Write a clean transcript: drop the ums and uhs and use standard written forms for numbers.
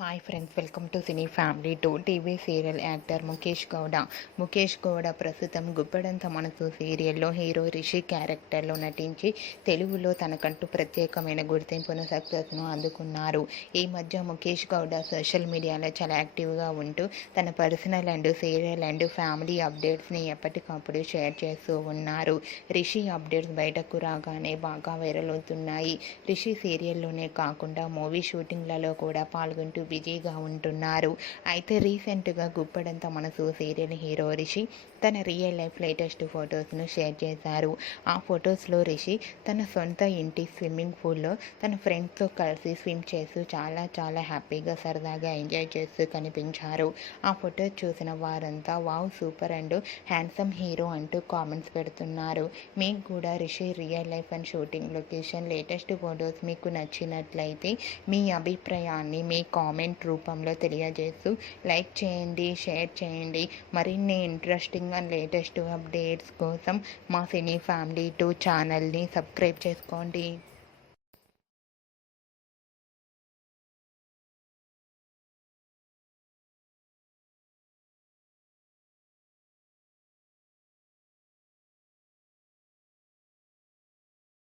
Hi friends, welcome to cine family two. TV serial actor Mukesh Gowda ప్రస్తుతం గుప్పడంత మనసు సీరియల్లో హీరో రిషి క్యారెక్టర్లో నటించి తెలుగులో తనకంటూ ప్రత్యేకమైన గుర్తింపును సక్సెస్ను అందుకున్నారు. ఈ మధ్య ముఖేష్ గౌడ సోషల్ మీడియాలో చాలా యాక్టివ్గా ఉంటూ తన personal and serial and family అప్డేట్స్ని ఎప్పటికప్పుడు షేర్ చేస్తూ ఉన్నారు. రిషి అప్డేట్స్ బయటకు రాగానే బాగా వైరల్ అవుతున్నాయి. రిషి సీరియల్లోనే కాకుండా మూవీ షూటింగ్లలో కూడా పాల్గొంటూ బిజీగా ఉంటున్నారు. అయితే రీసెంట్గా గుప్పడంత మనసు సీరియల్ హీరో రిషి తన రియల్ లైఫ్ లేటెస్ట్ ఫొటోస్ను షేర్ చేశారు. ఆ ఫొటోస్లో రిషి తన సొంత ఇంటి స్విమ్మింగ్ పూల్లో తన ఫ్రెండ్స్తో కలిసి స్విమ్ చేస్తూ చాలా హ్యాపీగా సరదాగా ఎంజాయ్ చేస్తూ కనిపించారు. ఆ ఫొటోస్ చూసిన వారంతా wow, super and handsome hero అంటూ కామెంట్స్ పెడుతున్నారు. మీకు కూడా Rishi real life and shooting location latest photos మీకు నచ్చినట్లయితే మీ అభిప్రాయాన్ని మీ కామెంట్ రూపంలో తెలియజేస్తూ లైక్ చేయండి, షేర్ చేయండి. మరిన్ని ఇంట్రెస్టింగ్ అండ్ లేటెస్ట్ అప్డేట్స్ కోసం మా సినీ ఫ్యామిలీ 2 ఛానల్ని సబ్స్క్రైబ్ చేసుకోండి.